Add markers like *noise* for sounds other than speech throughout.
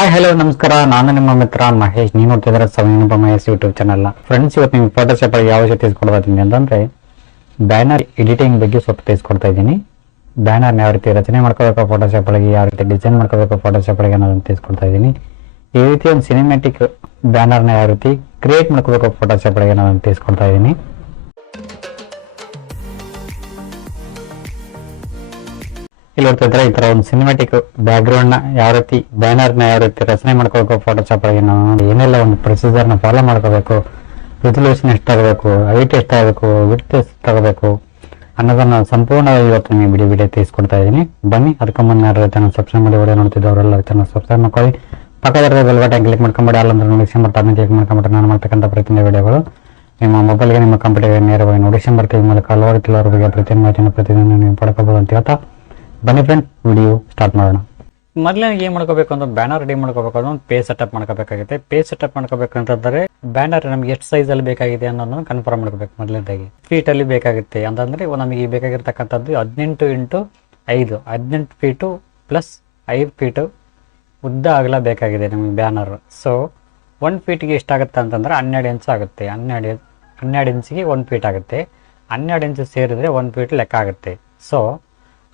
Hi hello ನಮಸ್ಕಾರ. ನಾನು ನಿಮ್ಮ ಮಿತ್ರ ಮಹೇಶ್. ನೀವು ನೋಡ್ತಿದ್ರೆ ಸವಿನೊಬ್ಬ ಮಹೇಶ್ ಯೂಟ್ಯೂಬ್ ಚಾನಲ್ ಫ್ರೆಂಡ್ಸ್ ಇವತ್ತು ನಿಮ್ಗೆ ಫೋಟೋಶಾಪ್ ಯಾವ ವಿಷಯ ತಿಳಿಸ್ಕೊಡ್ತೀನಿ ಅಂತಂದ್ರೆ ಬ್ಯಾನರ್ ಎಡಿಟಿಂಗ್ ಬಗ್ಗೆ ಸ್ವಲ್ಪ ತಿಳಿಸ್ಕೊಡ್ತಾ ಇದ್ದೀನಿ. ಬ್ಯಾನರ್ನ ಯಾವ ರೀತಿ ರಚನೆ ಮಾಡ್ಕೋಬೇಕು ಫೋಟೋಶಾಪ್ ಒಳಗೆ ಯಾವ ರೀತಿ ಡಿಸೈನ್ ಮಾಡ್ಕೋಬೇಕು ಫೋಟೋಶಾಪ್ ಒಳಗೆ ಅನ್ನೋದನ್ನ ತಿಳಿಸ್ಕೊಡ್ತಾ ಇದ್ದೀನಿ. ಈ ರೀತಿ ಒಂದು ಸಿನಿಮ್ಯಾಟಿಕ್ ಬ್ಯಾನರ್ನ ಯಾವ ರೀತಿ ಕ್ರಿಯೇಟ್ ಮಾಡ್ಕೋಬೇಕು ಫೋಟೋಶಾಪ್ ಒಳಗೆ ಅನ್ನೋದನ್ನ ತಿಳಿಸ್ಕೊಡ್ತಾ ಇದ್ದೀನಿ. ಇಲ್ಲಿ ನೋಡ್ತಿದ್ರೆ ಈ ತರ ಒಂದು ಸಿನಿಮ್ಯಾಟಿಕ್ ಬ್ಯಾಕ್ ಗ್ರೌಂಡ್ನ ಯಾವ ರೀತಿ ಬ್ಯಾನರ್ನ ಯಾವ ರೀತಿ ರಚನೆ ಮಾಡ್ಕೋಬೇಕು ಫೋಟೋಶಾಪ್ ಒಳಗೆ ನಾವು, ಏನೆಲ್ಲ ಒಂದು ಪ್ರೊಸೀಜರ್ನ ಫಾಲೋ ಮಾಡ್ಕೋಬೇಕು ರೆಸಲ್ಯೂಷನ್ ಎಷ್ಟಾಗಬೇಕು ಹೈಟ್ ಎಷ್ಟು ತಗೋಬೇಕು ವಿಡ್ತ್ ಎಷ್ಟು ತಗೋಬೇಕು ಅನ್ನೋದನ್ನ ಸಂಪೂರ್ಣ ಇವತ್ತು ನಿಮಗೆ ಬಿಡಿ ಬಿಡಿ ತಿಳಿಸ್ಕೊಡ್ತಾ ಇದ್ದೀನಿ. ಬನ್ನಿ, ಅದಕ್ಕೆ ಮುನ್ನ ಚಾನಲ್ ಸಬ್ಸ್ಕ್ರೈಬ್ ಮಾಡಿ ಒಳ್ಳೆ ನೋಡ್ತಿದ್ದವರೆಲ್ಲ ಚಾನಲ್ ಸಬ್ಸ್ಕ್ರೈಬ್ ಮಾಡ್ಕೊಳ್ಳಿ. ಪಕ್ಕದ ಬೆಲ್ ಬಟನ್ ಕ್ಲಿಕ್ ಮಾಡ್ಕೊಂಬಿಡಿ ಅಲ್ಲಂದ್ರೆ ನೋಟಿಫಿಕೇಶನ್ ಬರ್ತಾ ಅದನ್ನ ಕ್ಲಿಕ್ ಮಾಡ್ಕೊಂಬಿಟ್ಟು ನಾನು ಮಾಡ್ತಕ್ಕಂಥ ಪ್ರತಿಯೊಂದು ವಿಡಿಯೋಗಳು ನಿಮ್ಮ ಮೊಬೈಲ್ಗೆ ನಿಮ್ಮ ಕಂಪ್ಯೂಟರ್ಗೆ ನೇರವಾಗಿ ನೋಟಿಫಿಕೇಶನ್ ಬರ್ತೀವಿ ಮೂಲಕ ಹಲವಾರು ಕೆಲವರ ಬಗ್ಗೆ ಪ್ರತಿಯೊಂದು ಮಾಹಿತಿಯನ್ನು ಪ್ರತಿದಿನ ನೀವು ಪಡ್ಕೋಬೋದು ಅಂತ ಹೇಳ್ತಾ ಬನ್ನಿ ಫ್ರೆಂಡ್ ವಿಡಿಯೋ ಸ್ಟಾರ್ಟ್ ಮಾಡೋಣ. ಮೊದಲೇ ಏನು ಮಾಡ್ಕೋಬೇಕು ಅಂದ್ರೆ ಬ್ಯಾನರ್ ರೆಡಿ ಮಾಡ್ಕೋಬೇಕು. ಒಂದು ಪೇಜ್ ಸೆಟಪ್ ಮಾಡ್ಕೋಬೇಕಾಗುತ್ತೆ. ಪೇಜ್ ಸೆಟಪ್ ಮಾಡ್ಕೋಬೇಕಂತಂದ್ರೆ ಬ್ಯಾನರ್ ನಮ್ಗೆ ಎಷ್ಟು ಸೈಜಲ್ಲಿ ಬೇಕಾಗಿದೆ ಅನ್ನೋದನ್ನ ಕನ್ಫರ್ಮ್ ಮಾಡ್ಕೋಬೇಕು ಮೊದಲನೇದಾಗಿ. ಫೀಟಲ್ಲಿ ಬೇಕಾಗುತ್ತೆ ಅಂತಂದ್ರೆ ನಮಗೆ ಬೇಕಾಗಿರ್ತಕ್ಕಂಥದ್ದು ಹದಿನೆಂಟು ಇಂಟು ಐದು. ಹದಿನೆಂಟು ಫೀಟು ಪ್ಲಸ್ ಐದು ಫೀಟು ಉದ್ದ ಆಗಲ ಬೇಕಾಗಿದೆ ನಮಗೆ ಬ್ಯಾನರ್ ಸೊ ಒನ್ ಫೀಟ್ಗೆ ಎಷ್ಟಾಗುತ್ತೆ ಅಂತಂದ್ರೆ ಹನ್ನೆರಡು ಇಂಚು ಆಗುತ್ತೆ. ಹನ್ನೆರಡು ಹನ್ನೆರಡು ಇಂಚಿಗೆ ಒನ್ ಫೀಟ್ ಆಗುತ್ತೆ. ಹನ್ನೆರಡು ಇಂಚು ಸೇರಿದ್ರೆ ಒನ್ ಫೀಟ್ ಲೆಕ್ಕ ಆಗುತ್ತೆ. ಸೊ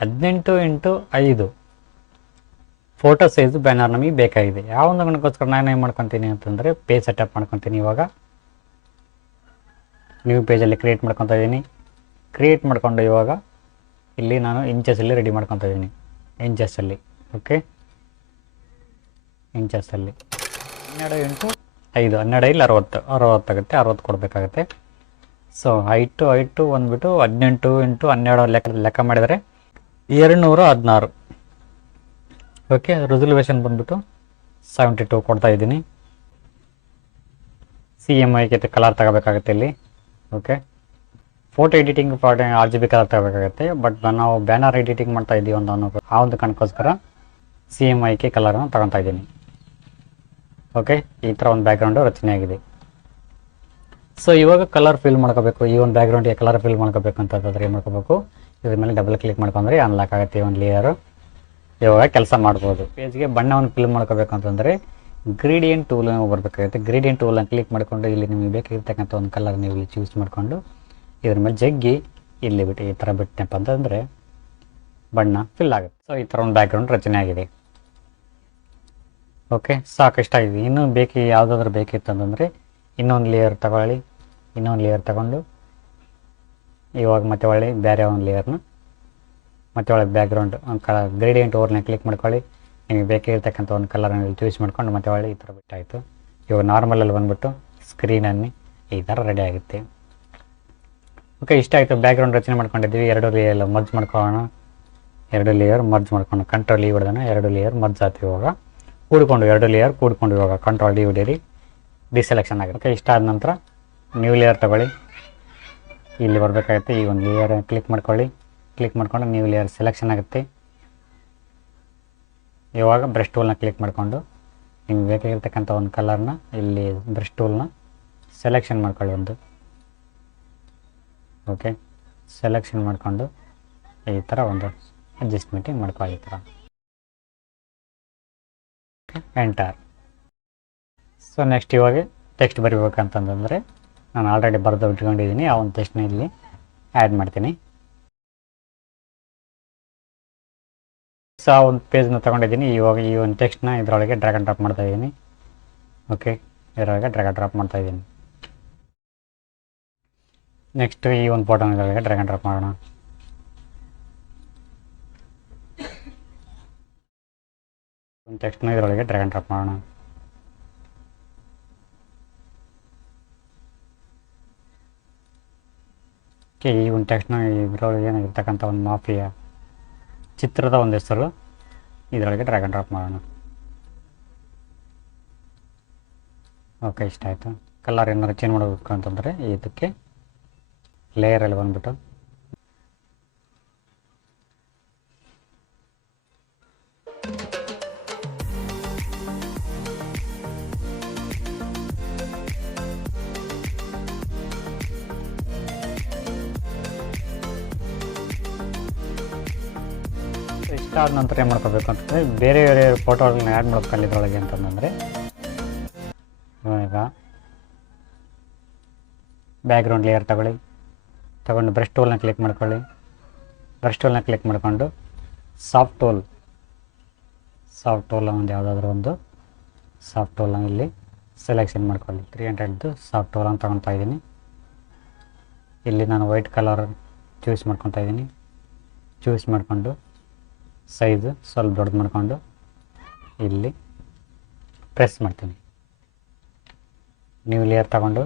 ಹದಿನೆಂಟು ಇಂಟು ಐದು. ಫೋಟೋ ಸೈಜ್ ಬ್ಯಾನರ್ ನಮಗೆ ಬೇಕಾಗಿದೆ. ಯಾವ ಒಂದು ಗಣಕ್ಕೋಸ್ಕರ ನಾನು ಏನು ಮಾಡ್ಕೊತೀನಿ ಅಂತಂದರೆ ಪೇಜ್ ಸೆಟಪ್ ಮಾಡ್ಕೊತೀನಿ ಇವಾಗ. ನ್ಯೂ ಪೇಜಲ್ಲಿ ಕ್ರಿಯೇಟ್ ಮಾಡ್ಕೊತಾ ಇದ್ದೀನಿ. ಕ್ರಿಯೇಟ್ ಮಾಡಿಕೊಂಡು ಇವಾಗ ಇಲ್ಲಿ ನಾನು ಇಂಚಸಲ್ಲಿ ರೆಡಿ ಮಾಡ್ಕೊತಾ ಇದ್ದೀನಿ. ಇಂಚಸ್ಸಲ್ಲಿ ಓಕೆ ಇಂಚಸ್ಸಲ್ಲಿ ಹನ್ನೆರಡು ಇಂಟು ಐದು, ಹನ್ನೆರಡು ಇಲ್ಲಿ ಅರವತ್ತು ಅರವತ್ತಾಗುತ್ತೆ ಅರವತ್ತು ಕೊಡಬೇಕಾಗುತ್ತೆ. ಸೊ ಹೈಟು ಹೈಟು ಬಂದುಬಿಟ್ಟು ಹದಿನೆಂಟು ಇಂಟು ಹನ್ನೆರಡು ಲೆಕ್ಕ ಲೆಕ್ಕ ಮಾಡಿದರೆ ಎರಡು ನೂರ ಹದಿನಾರು ಓಕೆ ರೆಸಲ್ಯೂಷನ್ ಬಂದ್ಬಿಟ್ಟು ಸೆವೆಂಟಿ ಟು ಕೊಡ್ತಾ ಇದ್ದೀನಿ. ಸಿ ಎಂ ಐಗೆ ಕಲರ್ ತಗೋಬೇಕಾಗುತ್ತೆ ಇಲ್ಲಿ. Okay photo editing part R G B colour ತಗೋಬೇಕಾಗುತ್ತೆ but ನಾವು ಬ್ಯಾನರ್ ಎಡಿಟಿಂಗ್ ಮಾಡ್ತಾ ಇದ್ದೀವಿ ಅಂತ ಅನ್ನೋ ಆ ಒಂದು ಕಣಕ್ಕೋಸ್ಕರ ಸಿ ಎಂ ಐ ಕೆ ಕಲರನ್ನು ತಗೊತಾ ಇದ್ದೀನಿ. ಓಕೆ ಈ ಥರ ಒಂದು ಬ್ಯಾಕ್ಗ್ರೌಂಡು ರಚನೆ ಆಗಿದೆ. ಸೊ ಇವಾಗ ಕಲರ್ ಫಿಲ್ ಮಾಡ್ಕೋಬೇಕು, ಈ ಒಂದು ಬ್ಯಾಕ್ಗ್ರೌಂಡಿಗೆ ಕಲರ್ ಫಿಲ್ ಮಾಡ್ಕೋಬೇಕು ಅಂತಂದ್ರೆ ಏನು ಮಾಡ್ಕೋಬೇಕು? ಇದ್ರ ಮೇಲೆ ಡಬಲ್ ಕ್ಲಿಕ್ ಮಾಡ್ಕೊಂಡ್ರೆ ಅನ್ಲಾಕ್ ಆಗುತ್ತೆ ಒಂದು ಲೇಯರು ಇವಾಗ ಕೆಲಸ ಮಾಡ್ಬೋದು. ಪೇಜ್ಗೆ ಬಣ್ಣವನ್ನು ಫಿಲ್ ಮಾಡ್ಕೋಬೇಕಂತಂದರೆ ಗ್ರೀಡಿಯಂಟ್ ಟೂಲ್ ಬರಬೇಕಾಗುತ್ತೆ. ಗ್ರೀಡಿಯಂಟ್ ಟೂಲನ್ನು ಕ್ಲಿಕ್ ಮಾಡಿಕೊಂಡು ಇಲ್ಲಿ ನಿಮಗೆ ಬೇಕಾಗಿರ್ತಕ್ಕಂಥ ಒಂದು ಕಲರ್ ನೀವು ಇಲ್ಲಿ ಚೂಸ್ ಮಾಡಿಕೊಂಡು ಇದ್ರ ಮೇಲೆ ಜಗ್ಗಿ ಇಲ್ಲಿ ಬಿಟ್ಟು ಈ ಥರ ಬಿಟ್ಟನಪ್ಪ ಅಂತಂದರೆ ಬಣ್ಣ ಫಿಲ್ ಆಗುತ್ತೆ. ಸೊ ಈ ಥರ ಒಂದು ಬ್ಯಾಕ್ಗ್ರೌಂಡ್ ರಚನೆ ಆಗಿದೆ. ಓಕೆ ಸಾಕು ಇಷ್ಟಾಗಿದೆ ಇನ್ನೂ ಬೇಕು ಯಾವುದಾದ್ರೂ ಬೇಕಿತ್ತು ಅಂತಂದರೆ ಇನ್ನೊಂದು ಲೇಯರ್ ತಗೊಳ್ಳಿ. ಇನ್ನೊಂದು ಲೇಯರ್ ತಗೊಂಡು ಇವಾಗ ಮತ್ತೆ ಒಳ್ಳೆ ಬೇರೆ ಒಂದು ಲೇಯರ್ನ ಮತ್ತೆ ಒಳಗೆ ಬ್ಯಾಕ್ಗ್ರೌಂಡ್ ಒಂದು ಕ ಗ್ರೇಡಿಯಂಟ್ ಓವರ್ನ ಕ್ಲಿಕ್ ಮಾಡ್ಕೊಳ್ಳಿ. ನಿಮಗೆ ಬೇಕಿರ್ತಕ್ಕಂಥ ಒಂದು ಕಲರನ್ನು ಚೂಸ್ ಮಾಡ್ಕೊಂಡು ಮತ್ತೆ ಒಳ್ಳೆ ಈ ಥರ ಬಿಟ್ಟಾಯಿತು. ಇವಾಗ ನಾರ್ಮಲಲ್ಲಿ ಬಂದುಬಿಟ್ಟು ಸ್ಕ್ರೀನನ್ನು ಈ ಥರ ರೆಡಿ ಆಗುತ್ತೆ. ಓಕೆ ಇಷ್ಟ ಆಯಿತು ಬ್ಯಾಕ್ಗ್ರೌಂಡ್ ರಚನೆ ಮಾಡ್ಕೊಂಡಿದ್ದೀವಿ. ಎರಡು ಲೇಯರ್ ಮರ್ಜ್ ಮಾಡ್ಕೊಳ್ಳೋಣ. ಎರಡು ಲೇಯರ್ ಮರ್ಜ್ ಮಾಡ್ಕೊಂಡು ಕಂಟ್ರೋಲ್ ಈ ಹೊಡೆದಾನ ಎರಡು ಲೇಯರ್ ಮರ್ಜ್ ಆಯ್ತು ಇವಾಗ. ಕೂಡಿಕೊಂಡು ಎರಡು ಲೇಯರ್ ಕೂಡ್ಕೊಂಡು ಇವಾಗ ಕಂಟ್ರೋಲ್ ಡಿ ಹೊಡೀರಿ ಡಿಸೆಲೆಕ್ಷನ್ ಆಗುತ್ತೆ. ಇಷ್ಟ ಆದ ನಂತರ ನ್ಯೂ ಲೇಯರ್ ತಗೊಳ್ಳಿ. ಇಲ್ಲಿ ಬರಬೇಕಾಗುತ್ತೆ. ಈ ಒಂದು ಲೇಯರ್ ಕ್ಲಿಕ್ ಮಾಡ್ಕೊಳ್ಳಿ. ಕ್ಲಿಕ್ ಮಾಡಿಕೊಂಡು ನೀವು ಲೇಯರ್ ಸೆಲೆಕ್ಷನ್ ಆಗುತ್ತೆ. ಇವಾಗ ಬ್ರಷ್ ಟೂಲ್ನ ಕ್ಲಿಕ್ ಮಾಡಿಕೊಂಡು ನಿಮ್ಗೆ ಬೇಕಾಗಿರ್ತಕ್ಕಂಥ ಒಂದು ಕಲರ್ನ ಇಲ್ಲಿ ಬ್ರಷ್ ಟೂಲ್ನ ಸೆಲೆಕ್ಷನ್ ಮಾಡ್ಕೊಳ್ಳಿ ಒಂದು. ಓಕೆ ಸೆಲೆಕ್ಷನ್ ಮಾಡಿಕೊಂಡು ಈ ಥರ ಒಂದು ಅಡ್ಜಸ್ಟ್ಮೆಂಟಿಂಗ್ ಮಾಡ್ಕೊಳ್ಳಿ ಈ ಥರ ಎಂಟರ್ ಸೊ ನೆಕ್ಸ್ಟ್ ಇವಾಗ ಟೆಕ್ಸ್ಟ್ ಬರಿಬೇಕಂತಂದರೆ ನಾನು ಆಲ್ರೆಡಿ ಬರೆದು ಇಟ್ಕೊಂಡಿದ್ದೀನಿ ಆ ಒಂದು ಟೆಸ್ಟ್ನ ಇಲ್ಲಿ ಆ್ಯಡ್ ಮಾಡ್ತೀನಿ. ಸೊ ಆ ಒಂದು ಪೇಜ್ನ ತೊಗೊಂಡಿದ್ದೀನಿ. ಇವಾಗ ಈ ಒಂದು ಟೆಕ್ಸ್ಟ್ನ ಇದರೊಳಗೆ ಡ್ರ್ಯಾಗನ್ ಡ್ರಾಪ್ ಮಾಡ್ತಾ ಇದ್ದೀನಿ. ಓಕೆ ಇದರೊಳಗೆ ಡ್ರ್ಯಾಗನ್ ಡ್ರಾಪ್ ಮಾಡ್ತಾ ಇದ್ದೀನಿ. ನೆಕ್ಸ್ಟ್ ಈ ಒಂದು ಫೋಟೋನ ಇದರೊಳಗೆ ಡ್ರ್ಯಾಗನ್ ಡ್ರಾಪ್ ಮಾಡೋಣ. *coughs* ಒಂದು ಟೆಕ್ಸ್ಟ್ನ ಇದರೊಳಗೆ ಡ್ರ್ಯಾಗನ್ ಡ್ರಾಪ್ ಮಾಡೋಣ. ಓಕೆ ಈ ಒಂದು ಟೆಕ್ಸ್ಟ್ನ ಇದರೊಳಗೆ ಏನಾಗಿರ್ತಕ್ಕಂಥ ಒಂದು ಮಾಫಿಯಾ ಚಿತ್ರದ ಒಂದು ಹೆಸರು. ಇದರೊಳಗೆ ಡ್ರ್ಯಾಗನ್ ಡ್ರಾಪ್ ಮಾಡೋಣ. ಓಕೆ ಇಷ್ಟ ಆಯಿತು. ಕಲರ್ ಏನಾದ್ರು ಚೇಂಜ್ ಮಾಡಬೇಕು ಅಂತಂದರೆ ಇದಕ್ಕೆ ಲೇಯರಲ್ಲಿ ಬಂದ್ಬಿಟ್ಟು ಇಷ್ಟ ನಂತರ ಏನು ಮಾಡ್ಕೋಬೇಕು ಅಂತಂದರೆ ಬೇರೆ ಬೇರೆ ಫೋಟೋಗಳನ್ನ ಆ್ಯಡ್ ಇದರೊಳಗೆ ಅಂತಂದರೆ ಇವಾಗ ಬ್ಯಾಕ್ಗ್ರೌಂಡ್ ಲೇಯರ್ ತಗೊಳ್ಳಿ, ತಗೊಂಡು ಬ್ರಷ್ ಟೂಲ್ನ ಕ್ಲಿಕ್ ಮಾಡ್ಕೊಳ್ಳಿ. ಬ್ರಷ್ ಟೂಲ್ನ ಕ್ಲಿಕ್ ಮಾಡಿಕೊಂಡು ಸಾಫ್ಟ್ ಟೂಲ್ ಸಾಫ್ಟ್ ಟೂಲ್ ಒಂದು ಯಾವುದಾದ್ರೂ ಒಂದು ಸಾಫ್ಟ್ ಟೂಲ್ನ ಇಲ್ಲಿ ಸೆಲೆಕ್ಷನ್ ಮಾಡ್ಕೊಳ್ಳಿ. ತ್ರೀ ಹಂಡ್ರೆಡ್ದು ಸಾಫ್ಟ್ ಟೂಲ್ ಅಂತ ತೊಗೊತಾ ಇದ್ದೀನಿ. ಇಲ್ಲಿ ನಾನು ವೈಟ್ ಕಲರ್ ಚೂಸ್ ಮಾಡ್ಕೊತಾ ಇದ್ದೀನಿ. ಚೂಸ್ ಮಾಡಿಕೊಂಡು ಸೈಜ್ ಸ್ವಲ್ಪ ದೊಡ್ಡದು ಮಾಡಿಕೊಂಡು ಇಲ್ಲಿ ಪ್ರೆಸ್ ಮಾಡ್ತೀನಿ. ನ್ಯೂ ಲೇಯರ್ ತಗೊಂಡು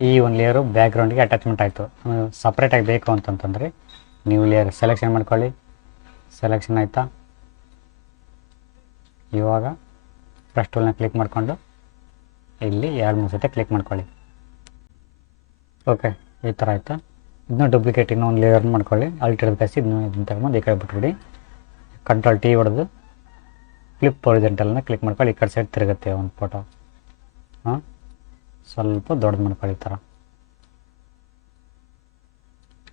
ಈ ಒಂದು ಲೇಯರು ಬ್ಯಾಕ್ಗ್ರೌಂಡ್ಗೆ ಅಟ್ಯಾಚ್ಮೆಂಟ್ ಆಯಿತು. ಸಪ್ರೇಟಾಗಿ ಬೇಕು ಅಂತಂತಂದರೆ ನ್ಯೂ ಲೇಯರ್ ಸೆಲೆಕ್ಷನ್ ಮಾಡ್ಕೊಳ್ಳಿ. ಸೆಲೆಕ್ಷನ್ ಆಯಿತಾ? ಇವಾಗ ಫ್ರೆಶ್ ಟೂಲ್ನ ಕ್ಲಿಕ್ ಮಾಡಿಕೊಂಡು ಇಲ್ಲಿ ಎರಡು ಮೂರು ಸತಿ ಕ್ಲಿಕ್ ಮಾಡ್ಕೊಳ್ಳಿ. ಓಕೆ ಈ ಥರ ಆಯಿತಾ? ಇದನ್ನ ಡೂಪ್ಲಿಕೇಟ್ ಇನ್ನೊಂದು ಲೇಯರ್ ಮಾಡ್ಕೊಳ್ಳಿ. ಅಲ್ಟ್ ಹಿಡಿದು ಕಸಿ ಇದನ್ನ ಇದನ್ನ ತಗೊಂಡು ಈ ಕಡೆ ಬಿಟ್ಬಿಡಿ. ಕಂಟ್ರೋಲ್ ಟಿ ಹೊಡೆದು ಫ್ಲಿಪ್ ಒರಿಜೆಂಟಲ್ನ ಕ್ಲಿಕ್ ಮಾಡ್ಕೊಳ್ಳಿ. ಈ ಕಡೆ ಸೈಡ್ ತಿರುಗುತ್ತೆ ಒಂದು ಫೋಟೋ ಹಾಂ? ಸ್ವಲ್ಪ ದೊಡ್ಡದು ಮಾಡ್ಕೊಳ್ಳಿ ಥರ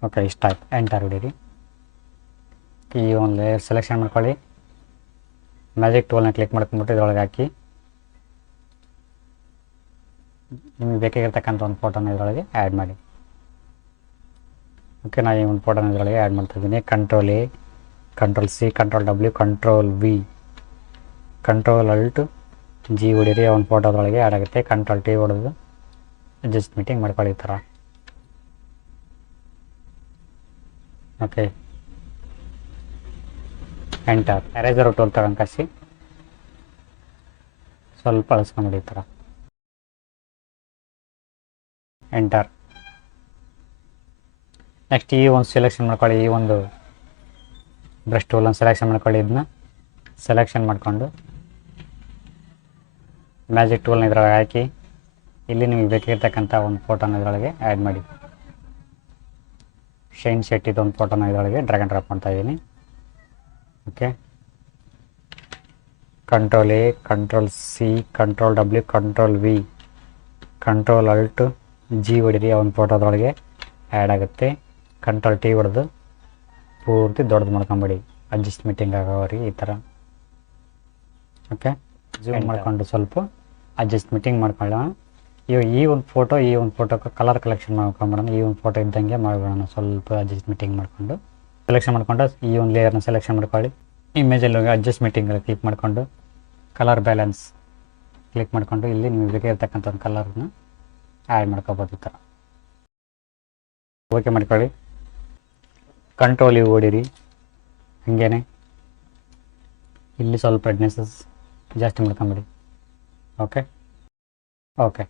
ಓಕೆ ಇಷ್ಟ ಆಯ್ತು. ಎಂಟರ್ ಬಿಡಿರಿ ಈ ಒಂದು ಲೇಯರ್ ಸೆಲೆಕ್ಷನ್ ಮಾಡ್ಕೊಳ್ಳಿ. ಮ್ಯಾಜಿಕ್ ಟೂಲ್ನ ಕ್ಲಿಕ್ ಮಾಡ್ಕೊಂಡ್ಬಿಟ್ಟು ಇದ್ರೊಳಗೆ ಹಾಕಿ. ನಿಮಗೆ ಬೇಕಾಗಿರ್ತಕ್ಕಂಥ ಒಂದು ಫೋಟೋನ ಇದರೊಳಗೆ ಆ್ಯಡ್ ಮಾಡಿ. ಓಕೆ, ನಾನು ಈ ಒಂದು ಫೋಟೋನ ಇದರೊಳಗೆ ಆ್ಯಡ್ ಮಾಡ್ತಿದ್ದೀನಿ control A control C control W control V control alt G ಹೊಡೀರಿ ಒಂದು ಫೋಟೋದೊಳಗೆ ಆ್ಯಡ್ ಆಗುತ್ತೆ. ಕಂಟ್ರೋಲ್ ಟಿ ಹೊಡೆದು ಜಸ್ಟ್ ಮೀಟಿಂಗ್ ಮಾಡ್ಕೊಳ್ಳಿ ಥರ. ಓಕೆ ಎಂಟರ್ ಎರೇಸರ್ ಟೋಲ್ ತಗೊಂಡು ಕಸಿ ಸ್ವಲ್ಪ ಅಳಿಸ್ಕೊಂಬಿಡಿ ಈ ಥರ. ಎಂಟರ್ ನೆಕ್ಸ್ಟ್ ಈ ಒಂದು ಸೆಲೆಕ್ಷನ್ ಮಾಡ್ಕೊಳ್ಳಿ, ಈ ಒಂದು ಬ್ರಷ್ ಟೂಲನ್ನು ಸೆಲೆಕ್ಷನ್ ಮಾಡ್ಕೊಳ್ಳಿ. ಇದನ್ನ ಸೆಲೆಕ್ಷನ್ ಮಾಡಿಕೊಂಡು ಮ್ಯಾಜಿಕ್ ಟೂಲ್ನ ಇದ್ರೊಳಗೆ ಹಾಕಿ, ಇಲ್ಲಿ ನಿಮಗೆ ಬೇಕಿರ್ತಕ್ಕಂಥ ಒಂದು ಫೋಟೋನ ಇದರೊಳಗೆ ಆ್ಯಡ್ ಮಾಡಿ. ಶೈನ್ ಶೆಟ್ಟಿದು ಒಂದು ಫೋಟೋನ ಇದರೊಳಗೆ ಡ್ರ್ಯಾಗನ್ ಡ್ರಾಪ್ ಮಾಡ್ತಾ ಇದ್ದೀನಿ. Okay control A control C control W control V control alt G ಹೊಡಿರಿ ಒಂದು ಫೋಟೋದ್ರೊಳಗೆ ಆ್ಯಡ್ ಆಗುತ್ತೆ. ಕಂಟ್ರೋಲ್ ಟಿ ಹೊಡೆದು ಪೂರ್ತಿ ದೊಡ್ಡದು ಮಾಡ್ಕೊಂಬಿಡಿ. ಅಡ್ಜಸ್ಟ್ ಮೀಟಿಂಗ್ ಆಗೋವರೆಗೆ ಈ ಥರ ಓಕೆ ಜೂಮ್ ಮಾಡ್ಕೊಂಡು ಸ್ವಲ್ಪ ಅಡ್ಜಸ್ಟ್ ಮೀಟಿಂಗ್ ಮಾಡ್ಕೊಳ್ಳೋಣ. ಇವಾಗ ಈ ಒಂದು ಫೋಟೋ ಈ ಒಂದು ಫೋಟೋಕ್ಕೆ ಕಲರ್ ಕಲೆಕ್ಷನ್ ಮಾಡ್ಕೊಂಬಿಡೋಣ. ಈ ಒಂದು ಫೋಟೋ ಇದ್ದಂಗೆ ಮಾಡ್ಬಿಡೋಣ. ಸ್ವಲ್ಪ ಅಡ್ಜಸ್ಟ್ ಮೀಟಿಂಗ್ ಮಾಡಿಕೊಂಡು. ಸೆಲೆಕ್ಷನ್ ಮಾಡ್ಕೊಂಡು ಈ ಒಂದು ಲೇಯರ್ನ ಸೆಲೆಕ್ಷನ್ ಮಾಡ್ಕೊಳ್ಳಿ. ಇಮೇಜಲ್ಲಿ ಹೋಗಿ ಅಡ್ಜಸ್ಟ್ ಮೀಟಿಂಗಲ್ಲಿ ಕ್ಲಿಕ್ ಮಾಡಿಕೊಂಡು. ಕಲರ್ ಬ್ಯಾಲೆನ್ಸ್ ಕ್ಲಿಕ್ ಮಾಡಿಕೊಂಡು. ಇಲ್ಲಿ ನಿಮಗೆ ಬೇಕಾಗಿರ್ತಕ್ಕಂಥ ಒಂದು ಕಲರ್ನ ಆ್ಯಡ್ ಮಾಡ್ಕೋಬೋದು ಈ ಥರ ಓಕೆ ಮಾಡ್ಕೊಳ್ಳಿ. ಕಂಟ್ರೋಲ್ ಇವು ಓಡಿರಿ. ಹಾಗೇನೆ? ಇಲ್ಲಿ ಸ್ವಲ್ಪ ರೆಡ್ನೆಸಸ್ ಜಾಸ್ತಿ ಮಾಡ್ಕೊಂಬಿಡಿ. ಓಕೆ ಓಕೆ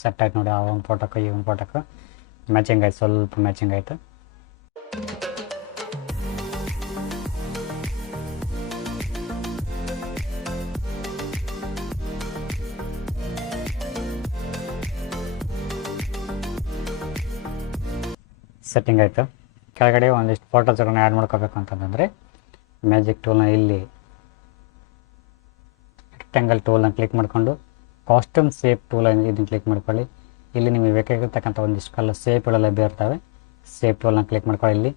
ಸೆಟ್ ಆಯ್ತು ನೋಡಿ, ಆ ಒಂದು ಫೋಟೋಕ್ಕೆ ಈ ಒಂದು ಫೋಟೋಕ್ಕೆ ಮ್ಯಾಚಿಂಗ್ ಆಯ್ತು, ಸ್ವಲ್ಪ ಮ್ಯಾಚಿಂಗ್ ಆಯಿತು. ಸೆಟ್ಟಿಂಗ್ ಆಯಿತು. ಕೆಳಗಡೆ ಒಂದಿಷ್ಟು ಫೋಟೋಸ್ಗಳನ್ನ ಆ್ಯಡ್ ಮಾಡ್ಕೋಬೇಕು ಅಂತಂದರೆ ಮ್ಯಾಜಿಕ್ ಟೂಲ್ನ ಇಲ್ಲಿ ರೆಕ್ಟ್ಯಾಂಗಲ್ ಟೂಲ್ನ ಕ್ಲಿಕ್ ಮಾಡಿಕೊಂಡು ಕಾಸ್ಟ್ಯೂಮ್ ಸೇಪ್ ಟೂಲ್ ಇದನ್ನು ಕ್ಲಿಕ್ ಮಾಡ್ಕೊಳ್ಳಿ. ಇಲ್ಲಿ ನಿಮಗೆ ಬೇಕಾಗಿರ್ತಕ್ಕಂಥ ಒಂದಿಷ್ಟು ಕಲರ್ ಸೇಪ್ಗಳು ಲಭ್ಯ ಇರ್ತವೆ ಸೇಪ್ ಟೂಲ್ನ ಕ್ಲಿಕ್ ಮಾಡ್ಕೊಳ್ಳಿ ಇಲ್ಲಿ.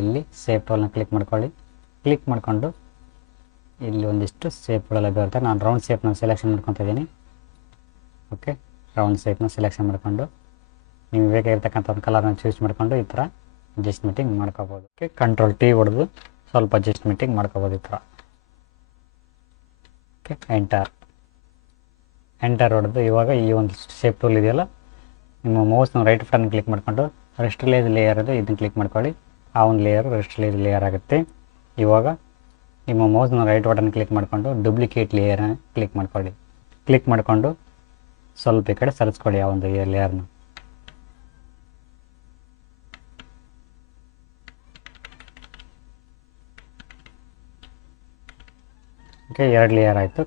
ಇಲ್ಲಿ ಸೇಪ್ ಟೂಲ್ನ ಕ್ಲಿಕ್ ಮಾಡ್ಕೊಳ್ಳಿ. ಕ್ಲಿಕ್ ಮಾಡಿಕೊಂಡು ಇಲ್ಲಿ ಒಂದಿಷ್ಟು ಸೇಪ್ಗಳು ಲಭ್ಯ ಇರ್ತವೆ ನಾನು ರೌಂಡ್ ಸೇಪ್ನ ಸೆಲೆಕ್ಷನ್ ಮಾಡ್ಕೊತಿದ್ದೀನಿ ಓಕೆ ರೌಂಡ್ ಸೇಪ್ನ ಸೆಲೆಕ್ಷನ್ ಮಾಡಿಕೊಂಡು ನಿಮಗೆ ಬೇಕಾಗಿರ್ತಕ್ಕಂಥ ಒಂದು ಕಲರ್ನ ಚೂಸ್ ಮಾಡಿಕೊಂಡು ಈ ಥರ ಅಡ್ಜಸ್ಟ್ಮೆಂಟಿಂಗ್ ಮಾಡ್ಕೋಬೋದು. ಓಕೆ ಕಂಟ್ರೋಲ್ ಟಿ ಹೊಡೆದು ಸ್ವಲ್ಪ ಅಡ್ಜಸ್ಟ್ಮೆಂಟಿಂಗ್ ಮಾಡ್ಕೋಬೋದು ಈ ಥರ ಓಕೆ ಎಂಟರ್ ಎಂಟರ್ ಹೊಡೆದು ಇವಾಗ ಈ ಒಂದು ಶೇಪ್ ಟೂಲ್ ಇದೆಯಲ್ಲ, ನಿಮ್ಮ ಮೌಸ್ನ ರೈಟ್ ಬಟನ್ ಕ್ಲಿಕ್ ಮಾಡಿಕೊಂಡು ರೆಸ್ಟ್ಲೇಜ್ ಲೇಯರ್ ಇದೆ, ಇದನ್ನು ಕ್ಲಿಕ್ ಮಾಡ್ಕೊಳ್ಳಿ. ಆ ಒಂದು ಲೇಯರ್ ರೆಸ್ಟ್ಲೇಜ್ ಲೇಯರ್ ಆಗುತ್ತೆ. ಇವಾಗ ನಿಮ್ಮ ಮೌಸ್ನ ರೈಟ್ ಬಟನ್ ಕ್ಲಿಕ್ ಮಾಡಿಕೊಂಡು ಡೂಪ್ಲಿಕೇಟ್ ಲೇಯರ್ನ ಕ್ಲಿಕ್ ಮಾಡ್ಕೊಳ್ಳಿ. ಕ್ಲಿಕ್ ಮಾಡಿಕೊಂಡು ಸ್ವಲ್ಪ ಈ ಕಡೆ ಸರಿಸ್ಕೊಳ್ಳಿ ಆ ಒಂದು ಲೇಯರ್ನ ಓಕೆ ಎರಡು ಲೇಯರ್ ಆಯಿತು.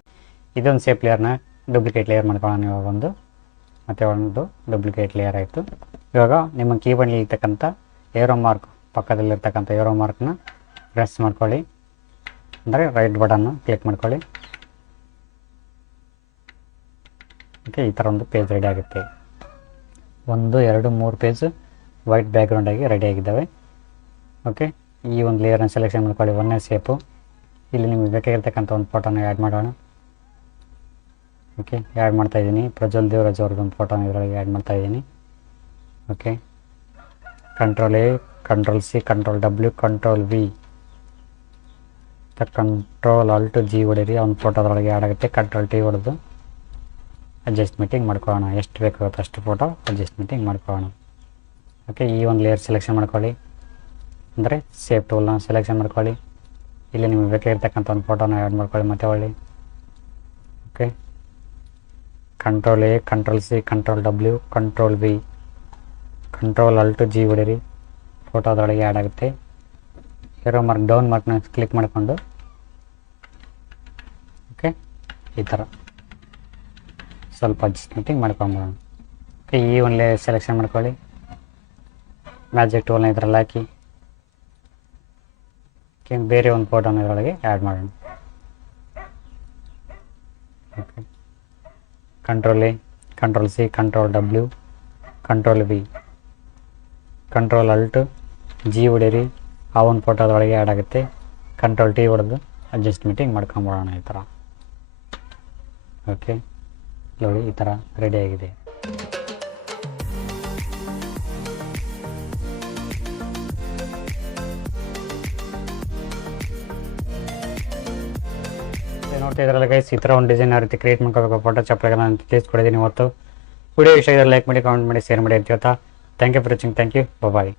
ಇದೊಂದು ಸೇಪ್ ಲೇಯರ್ನ ಡೂಪ್ಲಿಕೇಟ್ ಲೇಯರ್ ಮಾಡ್ಕೊಳ್ಳೋಣ ಇವಾಗ ಒಂದು. ಮತ್ತು ಒಂದು ಡೂಪ್ಲಿಕೇಟ್ ಲೇಯರ್ ಆಯಿತು. ಇವಾಗ ನಿಮ್ಮ ಕೀಬೋರ್ಡಲ್ಲಿ ಇರ್ತಕ್ಕಂಥ ಏರೋ ಮಾರ್ಕ್ ಪಕ್ಕದಲ್ಲಿರ್ತಕ್ಕಂಥ ಏರೋ ಮಾರ್ಕ್ನ ಪ್ರೆಸ್ ಮಾಡ್ಕೊಳ್ಳಿ. ಅಂದರೆ ರೈಟ್ ಬಟನ್ನು ಕ್ಲಿಕ್ ಮಾಡ್ಕೊಳ್ಳಿ. ಓಕೆ ಈ ಥರ ಒಂದು ಪೇಜ್ ರೆಡಿ ಆಗುತ್ತೆ. ಒಂದು, ಎರಡು, ಮೂರು ಪೇಜ್ ವೈಟ್ ಬ್ಯಾಕ್ಗ್ರೌಂಡಾಗಿ ರೆಡಿಯಾಗಿದ್ದಾವೆ ಓಕೆ ಈ ಒಂದು ಲೇಯರ್ನ ಸೆಲೆಕ್ಷನ್ ಮಾಡ್ಕೊಳ್ಳಿ. ಒಂದನೇ ಸೇಪು ಇಲ್ಲಿ ನಿಮಗೆ ಬೇಕಾಗಿರ್ತಕ್ಕಂಥ ಒಂದು ಫೋಟೋನ ಆ್ಯಡ್ ಮಾಡೋಣ. ಓಕೆ ಆ್ಯಡ್ ಮಾಡ್ತಾ ಇದ್ದೀನಿ. ಪ್ರಜ್ವಲ್ ದೇವರಾಜ್ ಅವ್ರದ್ದು ಒಂದು ಫೋಟೋನ ಇದರೊಳಗೆ ಆ್ಯಡ್ ಮಾಡ್ತಾ ಇದ್ದೀನಿ. Okay control A control C control W control V control alt G ಹೊಡೀರಿ ಅವ್ನ ಫೋಟೋದೊಳಗೆ ಆ್ಯಡ್ ಆಗುತ್ತೆ. ಕಂಟ್ರೋಲ್ ಟಿ ಹೊಡೆದು ಅಡ್ಜಸ್ಟ್ಮೆಂಟಿಂಗ್ ಮಾಡ್ಕೊಳ್ಳೋಣ. ಎಷ್ಟು ಬೇಕಾಗುತ್ತೆ ಅಷ್ಟು ಫೋಟೋ ಅಡ್ಜಸ್ಟ್ಮೆಂಟಿಂಗ್ ಮಾಡ್ಕೊಳ್ಳೋಣ. ಓಕೆ ಈ ಒಂದು ಲೇಯರ್ ಸೆಲೆಕ್ಷನ್ ಮಾಡ್ಕೊಳ್ಳಿ. ಅಂದರೆ ಸೇಫ್ ಟೂಲ್ನ ಸೆಲೆಕ್ಷನ್ ಮಾಡ್ಕೊಳ್ಳಿ. ಇಲ್ಲಿ ನಿಮಗೆ ಬೇಕಾಗಿರ್ತಕ್ಕಂಥ ಒಂದು ಫೋಟೋನ ಆ್ಯಡ್ ಮಾಡ್ಕೊಳ್ಳಿ, ಮತ್ತೆ ಹೊಳ್ಳಿ. Okay control A control C control W control B control alt G ಹೊಡೀರಿ. Photo ಅದರೊಳಗೆ ಆ್ಯಡ್ ಆಗುತ್ತೆ. ಇರೋ ಮಾರ್ಕ್ ಡೌನ್ ಮಾರ್ಕ್ನ ಕ್ಲಿಕ್ ಮಾಡಿಕೊಂಡು. ಓಕೆ ಈ ಥರ ಸ್ವಲ್ಪ ಅಡ್ಜಸ್ಟ್ಮೆಂಟಿಂಗ್ ಮಾಡ್ಕೊಂಬೋಣ ಓಕೆ ಈ ಒನ್ಲೇ ಸೆಲೆಕ್ಷನ್ ಮಾಡ್ಕೊಳ್ಳಿ. ಮ್ಯಾಜಿಕ್ ಟೂಲ್ನ ಇದರಲ್ಲಿ ಹಾಕಿ. ಬೇರೆ ಒಂದು ಫೋಟೋನ ಇದರೊಳಗೆ ಆ್ಯಡ್ ಮಾಡೋಣ. Okay control A control C control W control V control alt G ಹೊಡೀರಿ ಆ ಒಂದು ಫೋಟೋದೊಳಗೆ ಆ್ಯಡ್ ಆಗುತ್ತೆ. ಕಂಟ್ರೋಲ್ ಟಿ ಹೊಡೆದು ಅಡ್ಜಸ್ಟ್ಮೆಂಟಿಂಗ್ ಮಾಡ್ಕೊಂಬಿಡೋಣ ಈ ಥರ ಓಕೆ ನೋಡಿ, ಈ ಥರ ರೆಡಿಯಾಗಿದೆ ನೋಡ್ತಾ ಇದ್ರಲ್ಲ ಗೈಸ್ ಈ ಥರ ಒಂದು ಡಿಸೈನ್ ಯಾವ ರೀತಿ ಕ್ರಿಯೇಟ್ ಮಾಡ್ಕೋಬೇಕು ಫೋಟೋ ಚಾಪ್ಟಾಗ ನಾನು ತಿಳಿಸ್ಕೊಡಿದ್ದೀನಿ ಇವತ್ತು ವಿಡಿಯೋ ಇಷ್ಟ ಲೈಕ್ ಮಾಡಿ ಕಾಮೆಂಟ್ ಮಾಡಿ ಶೇರ್ ಮಾಡಿ ಅಂತ ಹೇಳ್ತಾ thank you for watching thank you bye